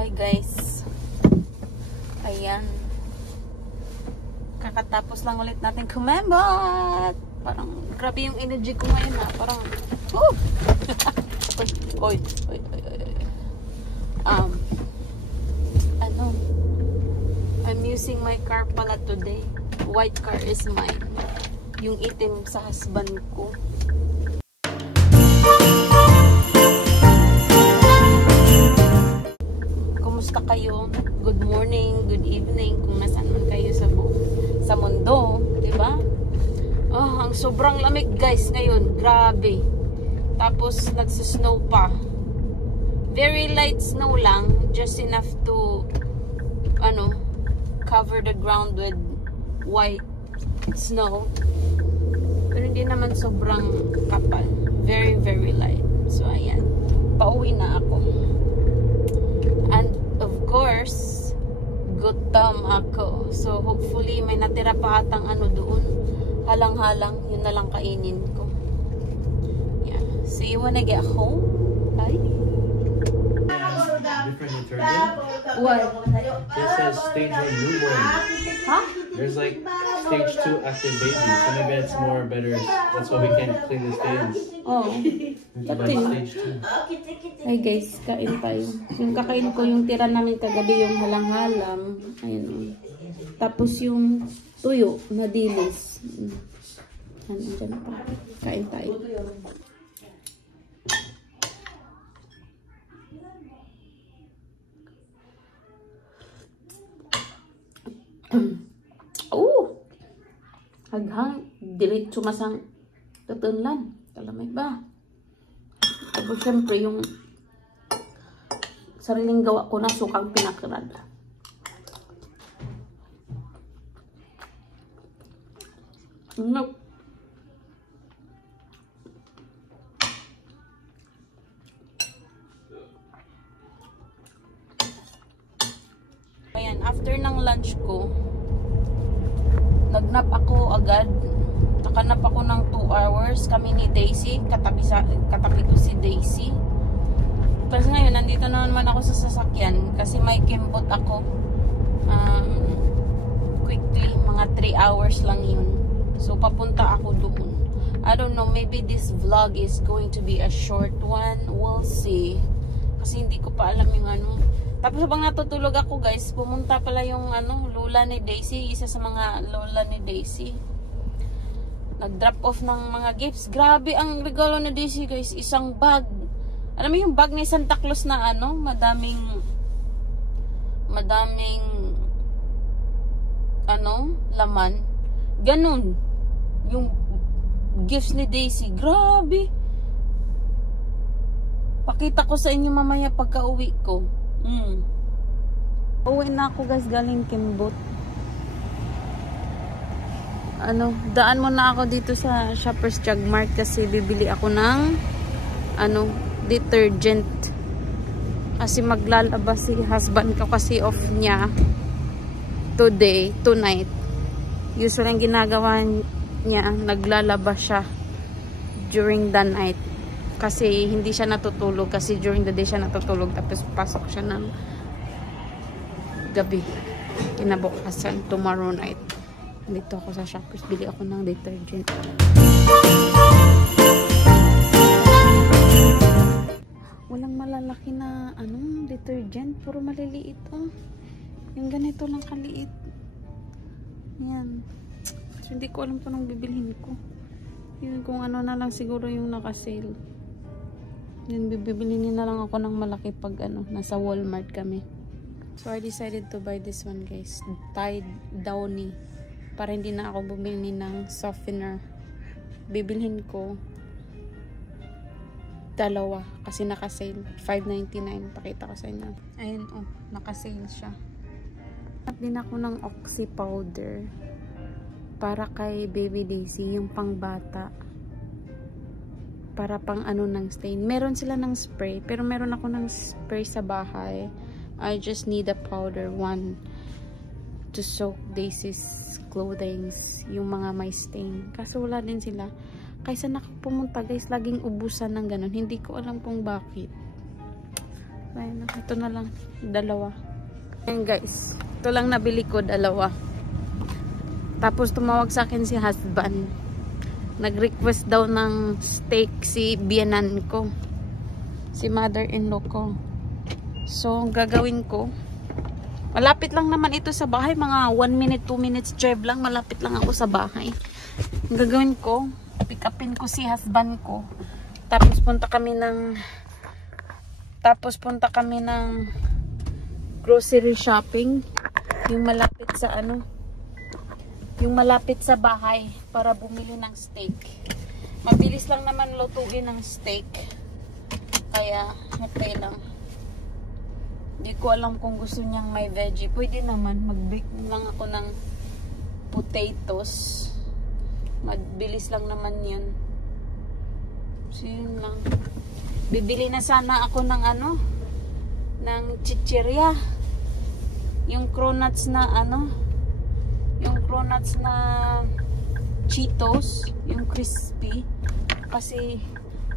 Hi guys. Ayan. Kakatapos lang ulit natin kumembat. Parang grabe yung energy ko ngayon ha. Parang oy. I'm using my car pala today. White car is mine. Yung itim sa husband ko. Kumusta kayo? Good morning, good evening, kung nasaan man kayo sa mundo, di ba? Oh, ang sobrang lamig guys ngayon, grabe. Tapos nagsa-snow pa. Very light snow lang, just enough to cover the ground with white snow. Pero hindi naman sobrang kapal. Very, very light. So ayan, pauwi na ako. And of course, gutom ako. So hopefully may natira pa atang doon. Halang-halang, yun na lang kainin ko. Yeah. See you when I get home. Bye. Different detergent. What? This says stage 1 newborn. Huh? There's like stage 2 active baby. So maybe it's more better. That's why we can't clean the stains. Oh. By stage 2. Ay guys, kain tayo. Yung kakain ko, yung tira namin kagabi, yung halang-halang. Ayun. Tapos yung tuyo na dilis. Dyan pa. Kain tayo. Haghang dilit sumasang tutunlan. Kalamay ba? Tapos syempre yung sariling gawa ko na sukang pinakirad. Nope. Ayan, after ng lunch ko, nagnap ako agad. Nakanap ako ng 2 hours. Kami ni Daisy. Katabi ko si Daisy. Tapos ngayon, nandito na naman ako sa sasakyan. Kasi may kimbot ako. Quickly, mga 3 hours lang yun. So, papunta ako doon. I don't know, maybe this vlog is going to be a short one. We'll see. Kasi hindi ko pa alam yung Tapos habang natutulog ako guys, pumunta pala yung lola ni Daisy, isa sa mga lola ni Daisy. Nag-drop off ng mga gifts. Grabe ang regalo ni Daisy guys, isang bag. Alam mo yung bag ni Santa Claus na madaming laman. Ganun. Yung gifts ni Daisy. Grabe. Pakita ko sa inyo mamaya pagka-uwi ko. Uwi na ako guys, galing Kimbot. Daan muna ako dito sa Shoppers Drug Mart kasi bibili ako ng detergent. Kasi maglalaba si husband ko kasi off niya tonight. Usually ang ginagawa niya, naglalaba siya during the night. Kasi hindi siya natutulog. Kasi during the day siya natutulog. Tapos pasok siya ng gabi. Kinabukasan, tomorrow night. Dito ako sa Shoppers. Bili ako ng detergent. Walang malalaki na detergent. Puro maliliit. Yung ganito lang kaliit. Yan. So, hindi ko alam kung anong bibilhin ko. Yun kung na lang siguro yung naka-sale. Yun, bibili na lang ako ng malaki pag nasa Walmart kami. So I decided to buy this one guys, Tide Downy, para hindi na ako bumili ng softener. Bibilhin ko dalawa kasi naka-sale, $5.99. Pakita ko sa inyo. Ayun, naka-sale siya. At din ako ng Oxy powder para kay Baby Daisy, yung pangbata. Para pang ng stain. Meron sila ng spray, pero meron ako ng spray sa bahay. I just need a powder one to soak Daisy's clothing, yung mga may stain. Kaso wala din sila. Kaysa nakapumunta guys, laging ubusan ng ganun. Hindi ko alam kung bakit. Ayun, ito na lang. Dalawa. Ayan guys. Ito lang nabili ko, dalawa. Tapos tumawag sa akin si husband. Nag-request daw ng steak si biyanan ko. Si mother-in-law ko. So, ang gagawin ko, malapit lang naman ito sa bahay. Mga 1 minute, 2 minutes drive lang. Malapit lang ako sa bahay. Ang gagawin ko, pick upin ko si husband ko. Tapos punta kami ng grocery shopping. Yung malapit sa yung malapit sa bahay para bumili ng steak. Mabilis lang naman lutuin ng steak. Kaya, okay lang. Hindi ko alam kung gusto niyang may veggie. Pwede naman. Mag-bake lang ako ng potatoes. Mabilis lang naman yun. So, yun lang. Bibili na sana ako ng ng chichirya. Yung cronuts na Cheetos, yung crispy. Kasi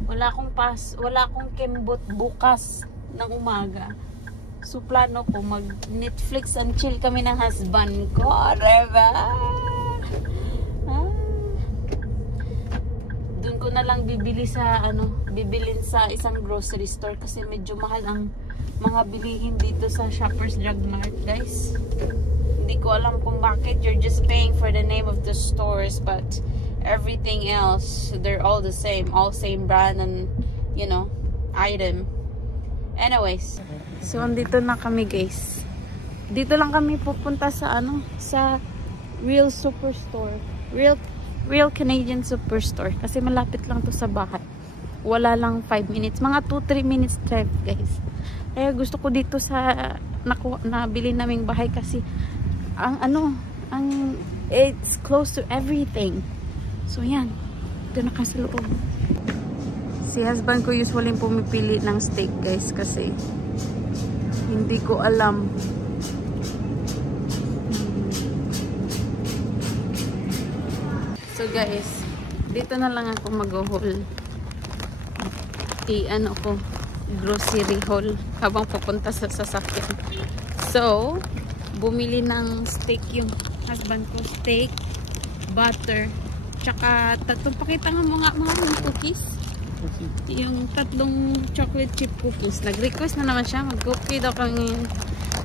wala akong kembot bukas ng umaga. So plano ko mag Netflix and chill kami ng husband ko. Diba? Doon ko na lang bibilin sa isang grocery store kasi medyo mahal ang mga bilihin dito sa Shoppers Drug Mart, guys. Hindi ko alam kung bakit. You're just paying for the name of the stores, but everything else, they're all the same. All same brand and, item. Anyways. So, andito na kami, guys. Dito lang kami pupunta sa, sa Real Superstore. Real Canadian Superstore. Kasi malapit lang to sa bahay. Wala lang 5 minutes. Mga 2-3 minutes drive, guys. Kaya gusto ko dito sa nabili naming bahay kasi it's close to everything. So, yan. Ito na kasi loob. Si husband ko usually pumipili ng steak, guys, kasi hindi ko alam. So, guys, dito na lang ako mag-haul. Grocery haul habang pupunta sa sasakyan. So, bumili ng steak yung husband ko. Steak, butter, tsaka pakita nga mga cookies. Yung 3 chocolate chip cookies. Nag-request na naman siya. Mag-cookie daw kami.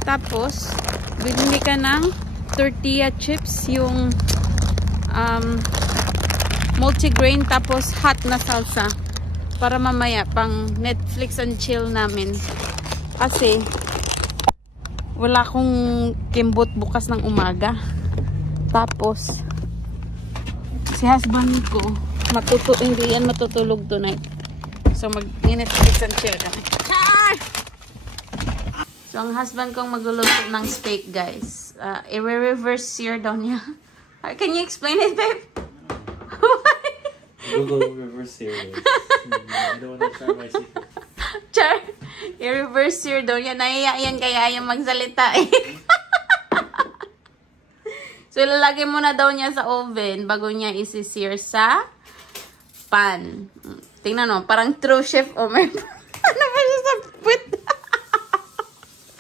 Tapos, bumili ka ng tortilla chips, yung multigrain, tapos hot na salsa. Para mamaya, pang Netflix and chill namin. Kasi, wala akong kimbot bukas ng umaga. Tapos, si husband ko, hindi yan matutulog tonight. So, mag-Netflix and chill kami. Char! So, ang husband kong magluluto ng steak, guys. I-reverse sear daw niya. Can you explain it, babe? Google reverse series. I don't want to try my secret. Char, i-reverse sear daw niya. Naiyayan kaya ayaw magsalita eh. So, ilalagay muna daw niya sa oven bago niya isi-sear sa pan. Tingnan mo, parang true chef Omer. Ano ba siya sa puwit?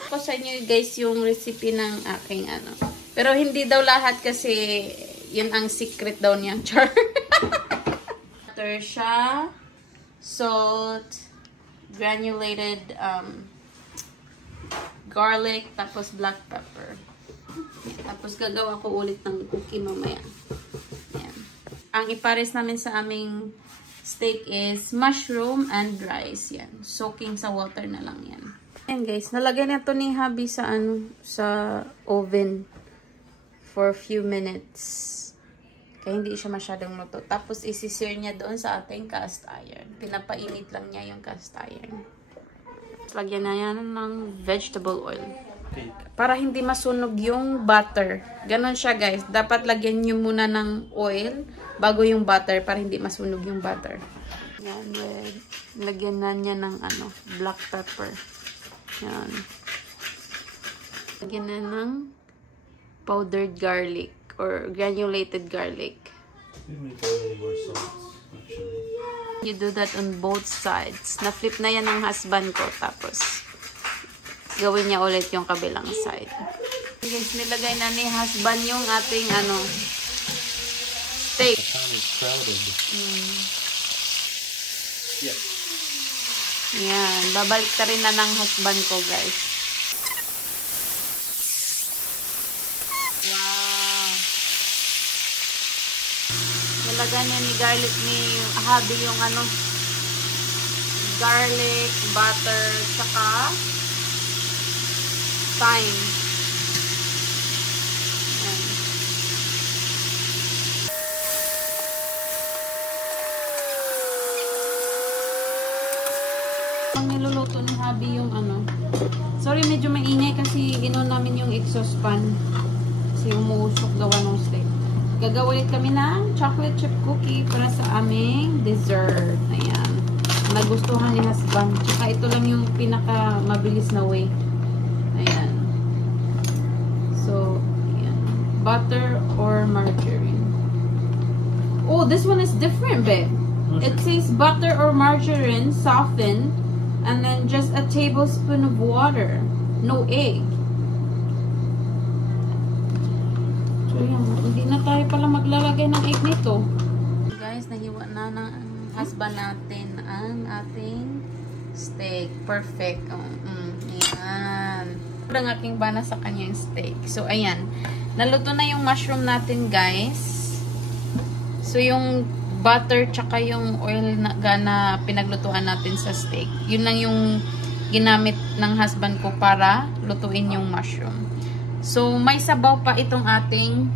Ako sa inyo guys yung recipe ng aking Pero hindi daw lahat kasi yun ang secret daw niya. Char. Butter siya, salt, granulated garlic, tapos black pepper. Tapos gagawa ko ulit ng cookie mamaya. Ayan. Ang ipares namin sa aming steak is mushroom and rice. Yan. Soaking sa water na lang yan. Ayan guys, nalagyan na to ni hubby sa sa oven for a few minutes. Kaya hindi siya masyadong luto. Tapos isi-sear niya doon sa ating cast iron. Pinapainit lang niya yung cast iron. Lagyan na yan ng vegetable oil. Okay. Para hindi masunog yung butter. Ganon siya guys. Dapat lagyan nyo muna ng oil bago yung butter para hindi masunog yung butter. Yan. Lagyan na niya ng black pepper. Yan. Lagyan na ng powdered garlic or granulated garlic. We make a little more sauce, actually. You do that on both sides. Na-flip na yan ng husband ko. Tapos, gawin niya ulit yung kabilang side. Guys, nilagay na ni husband yung ating steak. The pan is crowded. Yes. Yan, babalik ka rin na ng husband ko, guys. Wow. Nilagay niya ni garlic ni hubby yung garlic, butter, saka thyme. Yan. Ang niluluto ni hubby yung sorry, medyo maingay kasi inon namin yung exhaust fan. Kasi umuusok gawa ng steak. Gagawin kami ng chocolate chip cookie para sa aming dessert. Ayan. Nagustuhan ni husband. Tsaka ito lang yung pinaka mabilis na way. Ayan. So, ayan. Butter or margarine. Oh, this one is different, babe. It says butter or margarine, soften, and then just a tablespoon of water. No egg. So, yan. Hindi na tayo pala maglalagay ng egg nito. Guys, nahiwa na ng husband natin ang ating steak. Perfect. Ayan. Ang aking bana sa kanyang steak. So, ayan. Naluto na yung mushroom natin, guys. So, yung butter tsaka yung oil na pinaglutuan natin sa steak. Yun lang yung ginamit ng husband ko para lutuin yung mushroom. So, may sabaw pa itong ating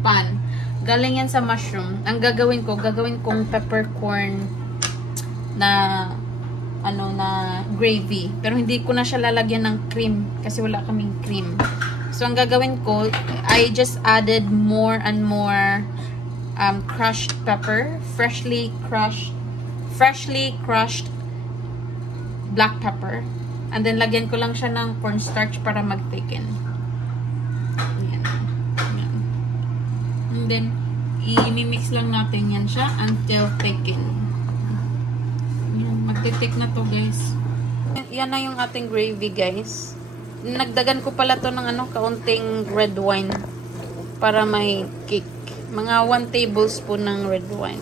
pan. Galing yan sa mushroom. Ang gagawin kong peppercorn na gravy. Pero hindi ko na siya lalagyan ng cream kasi wala kaming cream. So, ang gagawin ko, I just added more and more crushed pepper, freshly crushed black pepper. And then, lagyan ko lang siya ng cornstarch para mag-thicken. Ayan. Ayan. And then, i-mix lang natin yan siya until thicken. Ayan. Magti-thick na to, guys. Yan na yung ating gravy, guys. Nagdagan ko pala to ng kaunting red wine para may kick. Mga 1 tablespoon ng red wine.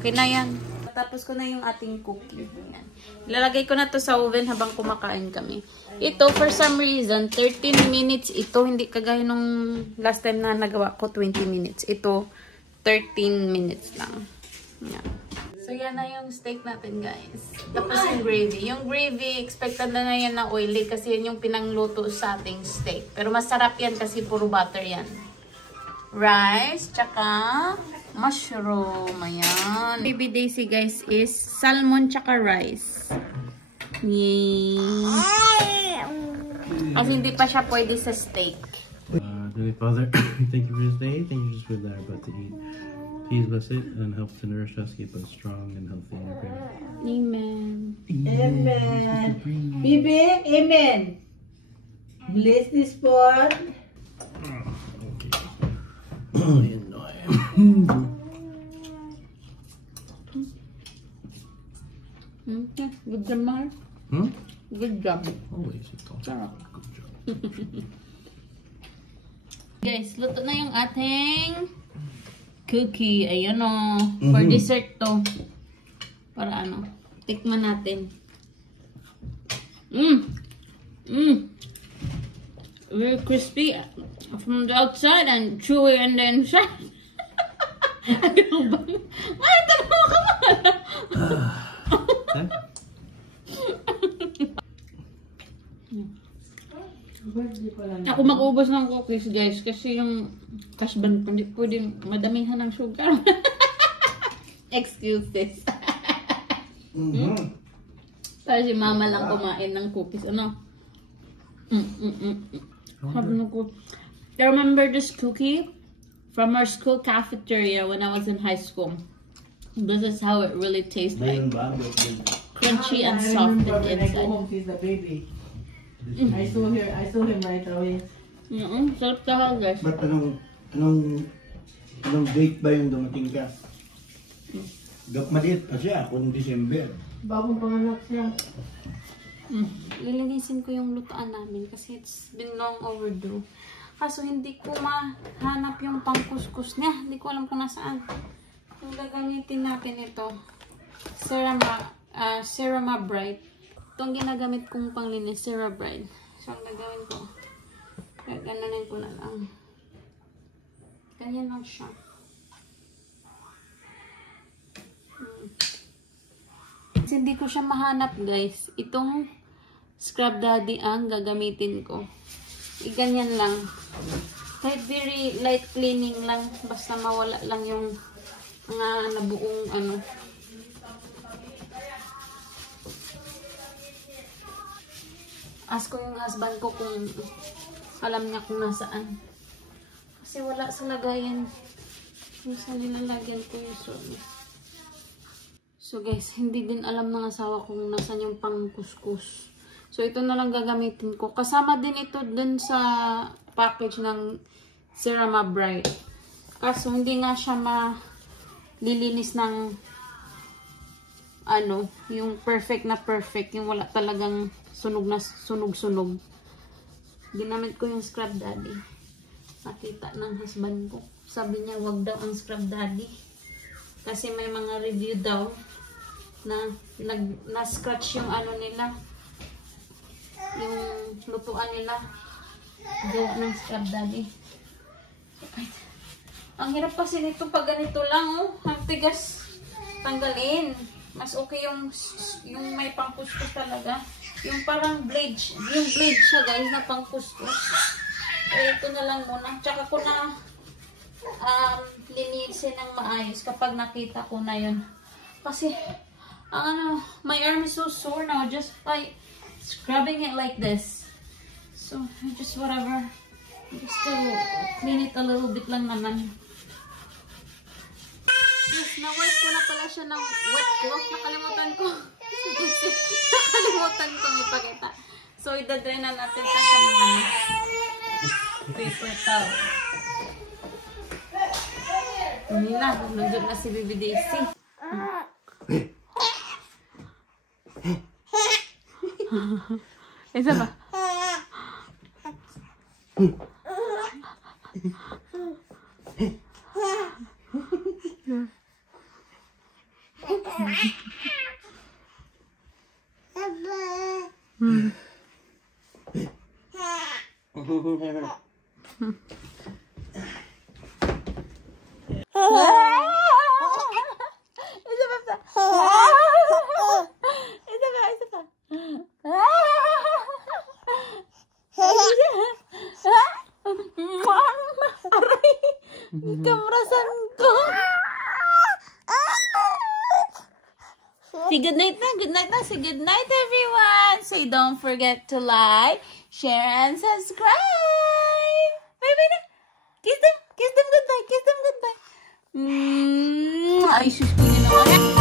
Okay na yan. Tapos ko na yung ating cookie. Yan. Ilalagay ko na to sa oven habang kumakain kami. Ito, for some reason, 13 minutes ito. Hindi kagaya nung last time na nagawa ko, 20 minutes. Ito, 13 minutes lang. Yan. So, yan na yung steak natin, guys. Tapos yung gravy. Yung gravy, expected na yan na oily kasi yan yung pinangluto sa ating steak. Pero masarap yan kasi puro butter yan. Rice, tsaka mushroom. Ayan. Baby Daisy, guys, is salmon tsaka rice. Yay! Kasi hindi pa siya pwede sa steak. Heavenly Father, thank you for this day. Thank you just for that about to eat. Please bless it and help to nourish us, keep us strong and healthy. Amen. Amen. Bibi, amen. Bless this pot. Okay. Good job, Mahal. Good job. Always. It's all Sarap. good job. Guys, luto na yung ating cookie. Ayan o. For dessert to. Para tikman natin. Very crispy from the outside and chewy on the inside. Ano ba? Ay, tanong ka ba? Ako mag-ubos ng cookies, guys, kasi yung husband ko hindi pwedeng madamihan ng sugar. Excuses. Para si mama lang kumain ng cookies. Sabi ng cookies. I remember this cookie from our school cafeteria when I was in high school. This is how it really tastes like. Crunchy and soft in the inside. He's the baby. I saw him right away. Sarap tahan, guys. Ba't anong date ba yung dumating ka? Maliit pa siya, kung December. Bagong panganak siya. Lilinisin ko yung lutaan namin kasi it's been long overdue. Kaso hindi ko mahanap yung pangkuskus niya. Hindi ko alam kung nasaan. Yung gagamitin natin ito. Cerama Bright. Ito ang ginagamit kong panglinis. Cerama Bright. So, ang gagawin ko. Gaganunin ko na lang. Ganyan lang siya. Kasi hindi ko siya mahanap, guys. Itong Scrub Daddy ang gagamitin ko. Ganyan lang. Kahit very light cleaning lang. Basta mawala lang yung mga nabuong ano. Ask ko yung husband ko kung alam niya kung nasaan. Kasi wala sa lagayan. Kung saan nilalagyan ko yung sulit. So guys, hindi din alam ng asawa kung nasan yung pangkuskus. So ito na lang gagamitin ko. Kasama din ito dun sa package ng Cerama Bright. Kaso hindi nga siya malilinis ng ano, yung perfect na perfect. Yung wala talagang sunog na sunog-sunog. Ginamit ko yung Scrub Daddy. Nakita ng husband ko. Sabi niya wag daw ang Scrub Daddy. Kasi may mga review daw na scratch yung ano nila, yung lutuan nila daw ng Scrub Daddy. Ang hirap kasi nito pag ganito lang, oh. Ang tigas tanggalin. Mas okay yung may pangkuskus talaga. Yung parang blade. Yung blade siya, guys, na pangkuskus. Eh, ito na lang muna. Tsaka ko na linisin ng maayos kapag nakita ko na yun. Kasi, my arm is so sore now just by scrubbing it like this. So, just whatever. Just to clean it a little bit lang naman. Yes, na-wipe ko na pala siya ng wet cloth. Nakalimutan ko. Nakalimutan ko ipakita. So, idadry na natin pa siya ng paper towel. Hindi na. Nandiyan na si Baby Daisy. Isa ba? Kamerasan ko. Say good night na. Good night na. Say good night, everyone. So don't forget to like, share, and subscribe. Bye-bye na. Kiss them. Kiss them goodbye. Kiss them goodbye. Ay, sus ko yun naman.